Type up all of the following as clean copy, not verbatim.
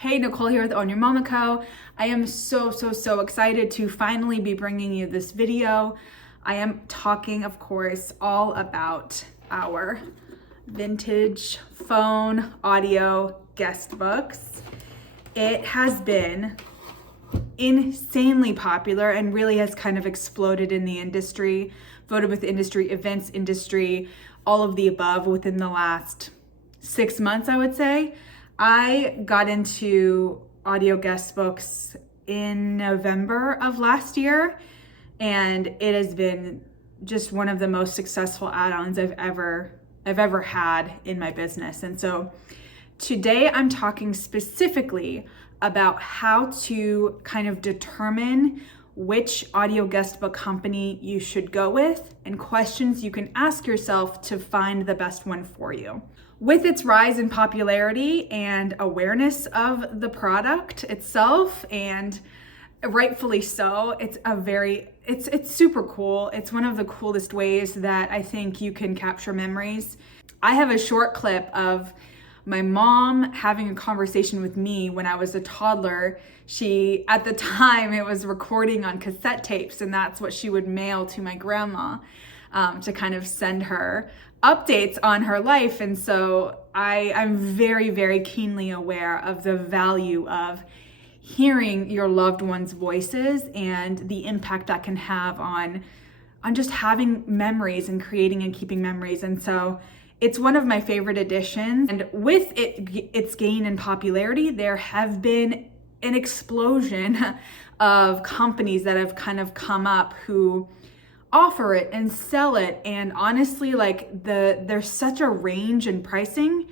Hey, Nicole here with Own Your Momoko. I am so excited to finally be bringing you this video. I am talking, of course, all about our vintage phone audio guest books. It has been insanely popular and really has kind of exploded in the industry, voted with industry, events industry, all of the above within the last 6 months, I would say. I got into audio guest books in November of last year, and it has been just one of the most successful add-ons I've ever had in my business. And so today I'm talking specifically about how to kind of determine which audio guest book company you should go with and questions you can ask yourself to find the best one for you. With its rise in popularity and awareness of the product itself, and rightfully so, it's super cool. It's one of the coolest ways that I think you can capture memories. I have a short clip of my mom having a conversation with me when I was a toddler. At the time, it was recording on cassette tapes, and that's what she would mail to my grandma to kind of send her updates on her life. And so I'm very keenly aware of the value of hearing your loved ones' voices and the impact that can have on just having memories and creating and keeping memories. And so it's one of my favorite additions. And with its gain in popularity, there have been an explosion of companies that have kind of come up who offer it and sell it. And honestly, there's such a range in pricing.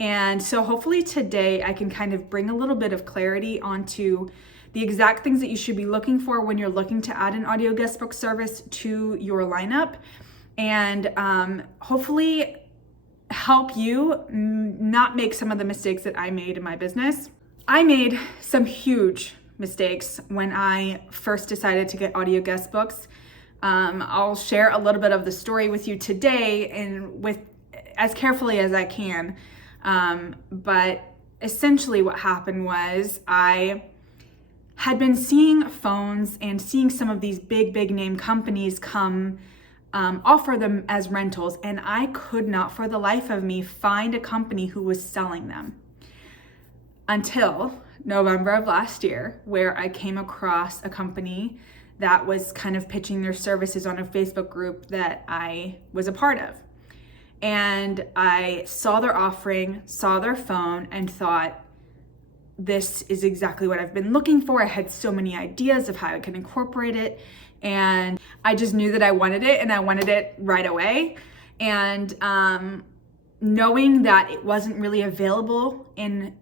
And so hopefully today I can kind of bring a little bit of clarity onto the exact things that you should be looking for when you're looking to add an audio guest book service to your lineup, and hopefully help you not make some of the mistakes that I made in my business. I made some huge mistakes when I first decided to get audio guest books. I'll share a little bit of the story with you today and with as carefully as I can. But essentially what happened was I had been seeing phones and seeing some of these big name companies come offer them as rentals, and I could not for the life of me find a company who was selling them until November of last year, where I came across a company that was kind of pitching their services on a Facebook group that I was a part of. And I saw their offering, saw their phone, and thought, this is exactly what I've been looking for. I had so many ideas of how I can incorporate it, and I just knew that I wanted it, and I wanted it right away. And knowing that it wasn't really available in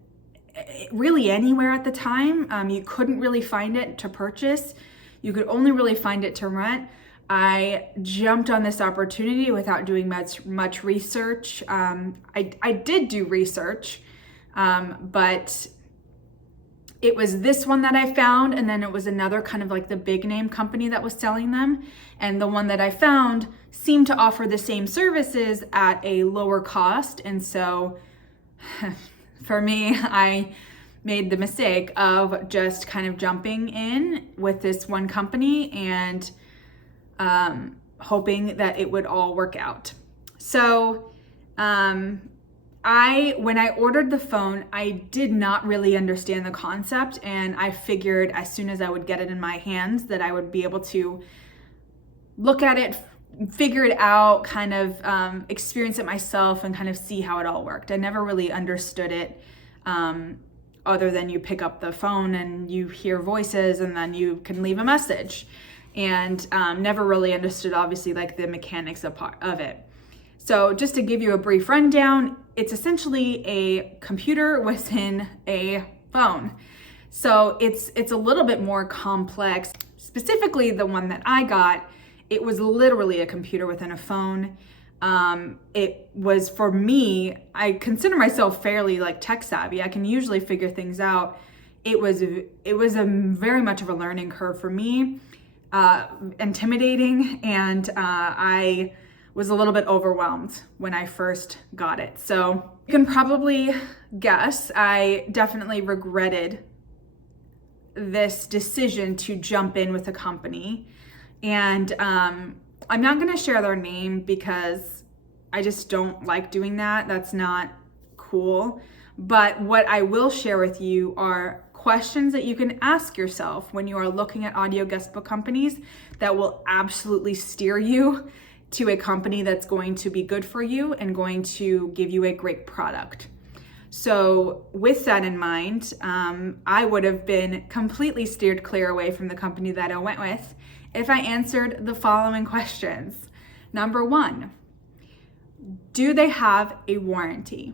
really anywhere at the time, you couldn't really find it to purchase. You could only really find it to rent. I jumped on this opportunity without doing much research. I did do research, but it was this one that I found, and then it was another kind of like the big name company that was selling them. And the one that I found seemed to offer the same services at a lower cost. And so for me, I made the mistake of just kind of jumping in with this one company and hoping that it would all work out. So when I ordered the phone, I did not really understand the concept, and I figured as soon as I would get it in my hands that I would be able to look at it, figure it out, kind of experience it myself, and kind of see how it all worked. I never really understood it other than you pick up the phone and you hear voices and then you can leave a message, and never really understood obviously like the mechanics of it. So just to give you a brief rundown, it's essentially a computer within a phone. So it's a little bit more complex. Specifically the one that I got, it was literally a computer within a phone. It was, for me, I consider myself fairly like tech savvy. I can usually figure things out. It was a very much of a learning curve for me, intimidating, and I was a little bit overwhelmed when I first got it. So you can probably guess, I definitely regretted this decision to jump in with a company. And I'm not gonna share their name because I just don't like doing that. That's not cool. But what I will share with you are questions that you can ask yourself when you are looking at audio guestbook companies that will absolutely steer you to a company that's going to be good for you and going to give you a great product. So with that in mind, I would have been completely steered clear away from the company that I went with if I answered the following questions. Number one, do they have a warranty?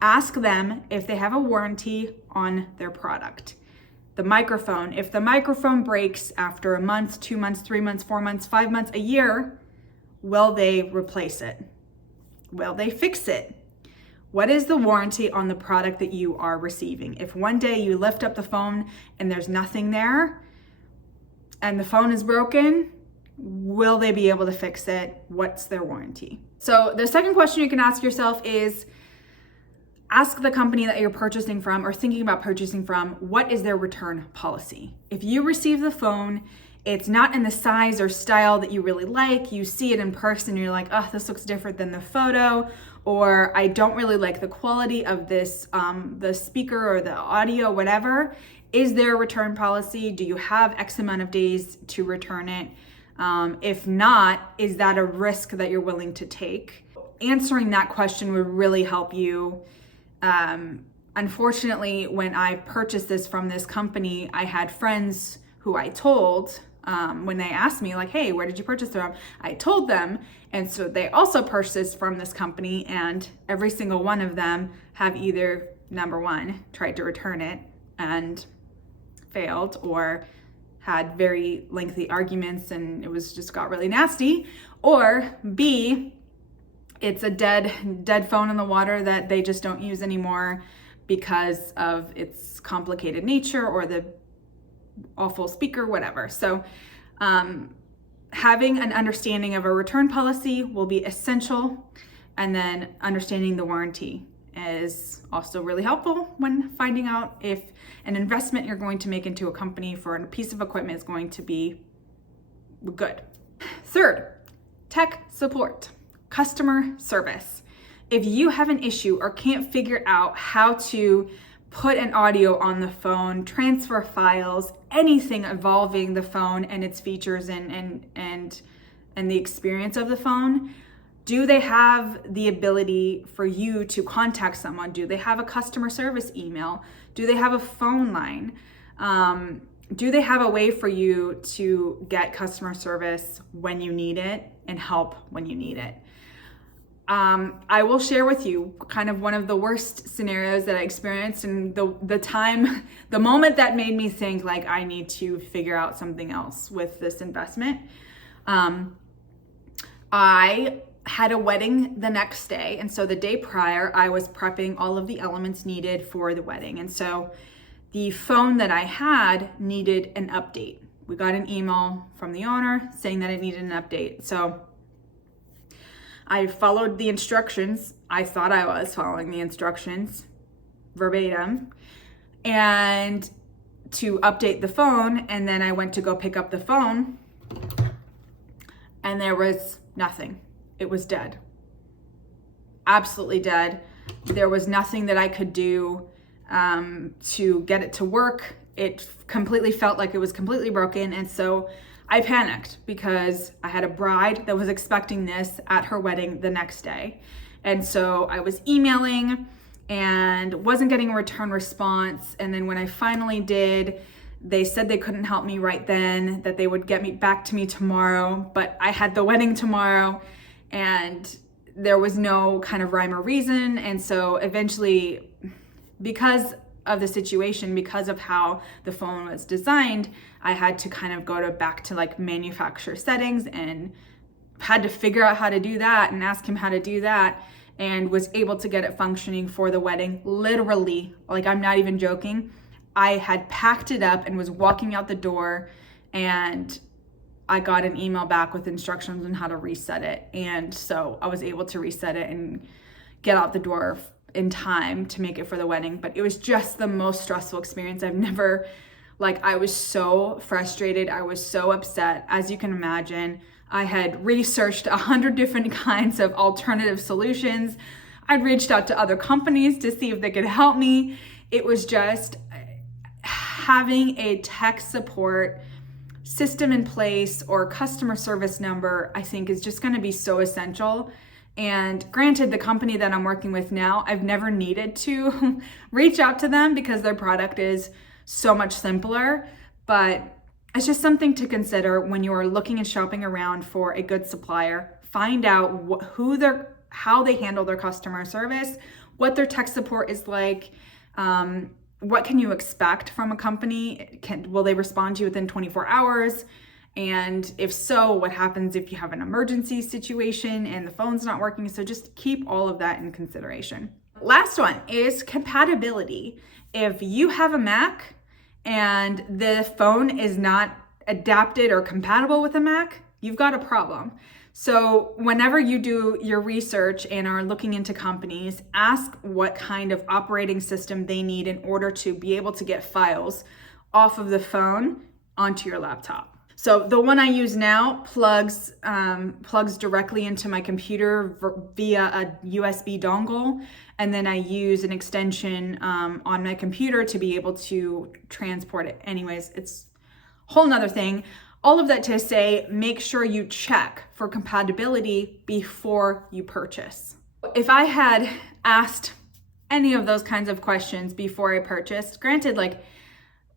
Ask them if they have a warranty on their product. The microphone, if the microphone breaks after a month, 2 months, 3 months, 4 months, 5 months, a year, will they replace it? Will they fix it? What is the warranty on the product that you are receiving? If one day you lift up the phone and there's nothing there and the phone is broken, will they be able to fix it? What's their warranty? So the second question you can ask yourself is, ask the company that you're purchasing from or thinking about purchasing from, what is their return policy? If you receive the phone, it's not in the size or style that you really like, you see it in person, you're like, oh, this looks different than the photo, or I don't really like the quality of this, the speaker or the audio, whatever. Is there a return policy? Do you have X amount of days to return it? If not, is that a risk that you're willing to take? Answering that question would really help you. Unfortunately, when I purchased this from this company, I had friends who I told, when they asked me like, hey, where did you purchase from? I told them. And so they also purchased from this company, and every single one of them have either, number one, tried to return it and failed, or had very lengthy arguments and it was just got really nasty, or B, it's a dead phone in the water that they just don't use anymore because of its complicated nature or the awful speaker, whatever. So having an understanding of a return policy will be essential, and then understanding the warranty is also really helpful when finding out if an investment you're going to make into a company for a piece of equipment is going to be good. Third, tech support. Customer service. If you have an issue or can't figure out how to put an audio on the phone, transfer files, anything involving the phone and its features and the experience of the phone, do they have the ability for you to contact someone? Do they have a customer service email? Do they have a phone line? Do they have a way for you to get customer service when you need it and help when you need it? I will share with you kind of one of the worst scenarios that I experienced, and the moment that made me think like I need to figure out something else with this investment. I had a wedding the next day, and so the day prior I was prepping all of the elements needed for the wedding, and so the phone that I had needed an update. We got an email from the owner saying that it needed an update. So I followed the instructions. I thought I was following the instructions verbatim, and to update the phone. And then I went to go pick up the phone, and there was nothing. It was dead. Absolutely dead. There was nothing that I could do to get it to work. It completely felt like it was completely broken. And so I panicked because I had a bride that was expecting this at her wedding the next day. And so I was emailing and wasn't getting a return response. And then when I finally did, they said they couldn't help me right then, that they would get me back to me tomorrow, but I had the wedding tomorrow and there was no kind of rhyme or reason. And so eventually, because of the situation, because of how the phone was designed, I had to kind of go back to like manufacturer settings and had to figure out how to do that and ask him how to do that, and was able to get it functioning for the wedding. Literally, like I'm not even joking, I had packed it up and was walking out the door, and I got an email back with instructions on how to reset it. And so I was able to reset it and get out the door in time to make it for the wedding. But it was just the most stressful experience. I was so frustrated. I was so upset. As you can imagine, I had researched 100 different kinds of alternative solutions. I'd reached out to other companies to see if they could help me. It was just having a tech support system in place or customer service number, I think, is just going to be so essential. And granted, the company that I'm working with now, I've never needed to reach out to them because their product is so much simpler, but it's just something to consider when you are looking and shopping around for a good supplier. Find out how they handle their customer service, what their tech support is like, what can you expect from a company? Will they respond to you within 24 hours? And if so, what happens if you have an emergency situation and the phone's not working? So just keep all of that in consideration. Last one is compatibility. If you have a Mac and the phone is not adapted or compatible with a Mac, you've got a problem. So whenever you do your research and are looking into companies, ask what kind of operating system they need in order to be able to get files off of the phone onto your laptop. So the one I use now plugs directly into my computer via a USB dongle, and then I use an extension on my computer to be able to transport it. Anyways, it's a whole nother thing. All of that to say, make sure you check for compatibility before you purchase. If I had asked any of those kinds of questions before I purchased, granted,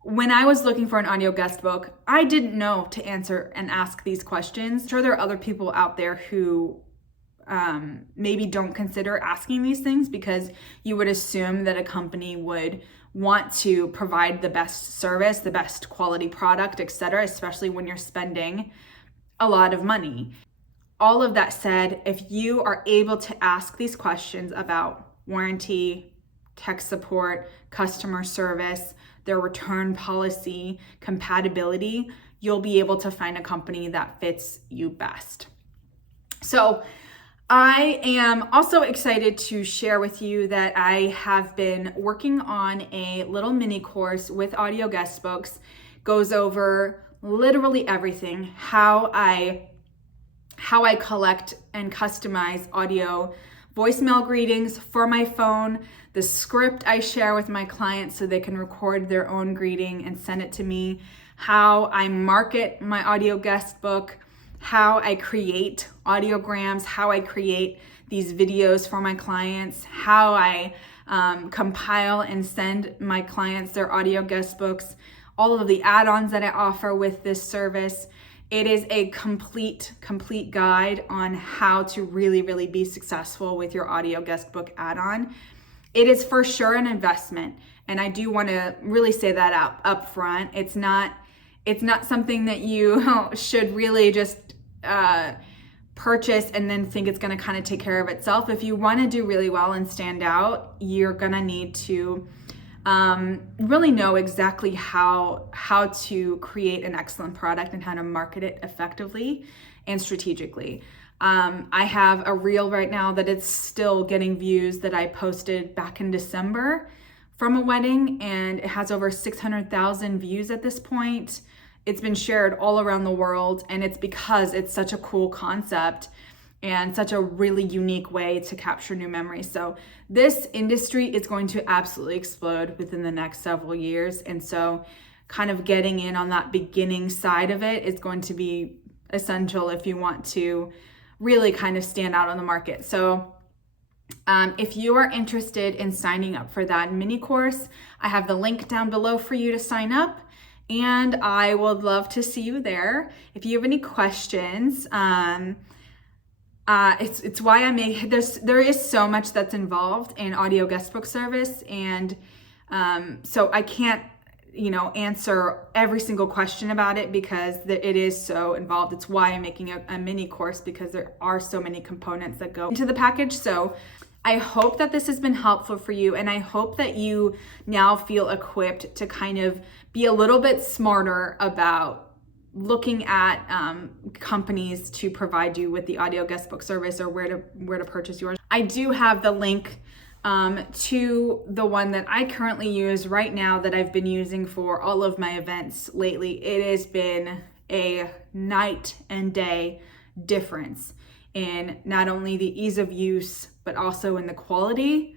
when I was looking for an audio guest book, I didn't know to answer and ask these questions. I'm sure there are other people out there who maybe don't consider asking these things because you would assume that a company would want to provide the best service, the best quality product, etc., especially when you're spending a lot of money. All of that said, if you are able to ask these questions about warranty, tech support, customer service, their return policy, compatibility, you'll be able to find a company that fits you best. So I am also excited to share with you that I have been working on a little mini course with Audio Guestbooks. Goes over literally everything, how I collect and customize audio voicemail greetings for my phone, the script I share with my clients so they can record their own greeting and send it to me, how I market my audio guest book, how I create audiograms, how I create these videos for my clients, how I compile and send my clients their audio guest books, all of the add-ons that I offer with this service. It is a complete guide on how to really be successful with your audio guest book add-on. It is for sure an investment, and I do want to really say that up front. It's not something that you should really just purchase and then think it's going to kind of take care of itself. If you want to do really well and stand out, you're going to need to really know exactly how to create an excellent product and how to market it effectively and strategically. I have a reel right now that it's still getting views that I posted back in December from a wedding, and it has over 600,000 views at this point. It's been shared all around the world, and it's because it's such a cool concept and such a really unique way to capture new memories. So this industry is going to absolutely explode within the next several years. And so kind of getting in on that beginning side of it is going to be essential if you want to really kind of stand out on the market. So if you are interested in signing up for that mini course, I have the link down below for you to sign up, and I would love to see you there. If you have any questions, it's why I make there is so much that's involved in audio guestbook service, and so I can't answer every single question about it because it is so involved. It's why I'm making a mini course, because there are so many components that go into the package. So I hope that this has been helpful for you, and I hope that you now feel equipped to kind of be a little bit smarter about looking at companies to provide you with the audio guestbook service, or where to purchase yours, I do have the link to the one that I currently use right now, that I've been using for all of my events lately. It has been a night and day difference in not only the ease of use, but also in the quality.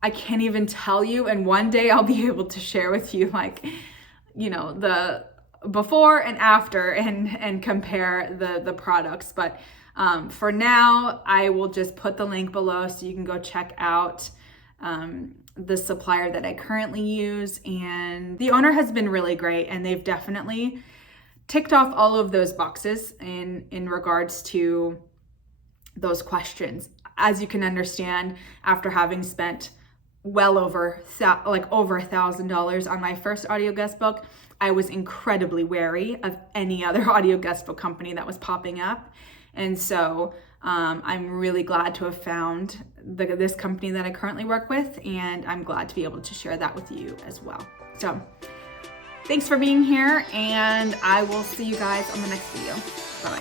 I can't even tell you, and one day I'll be able to share with you, like, you know, the before and after, and compare the products. But for now, I will just put the link below so you can go check out the supplier that I currently use. And the owner has been really great, and they've definitely ticked off all of those boxes in regards to those questions. As you can understand, after having spent well over $1,000 on my first audio guest book, I was incredibly wary of any other audio guest book company that was popping up. And so I'm really glad to have found this company that I currently work with, and I'm glad to be able to share that with you as well. So thanks for being here, and I will see you guys on the next video. Bye-bye.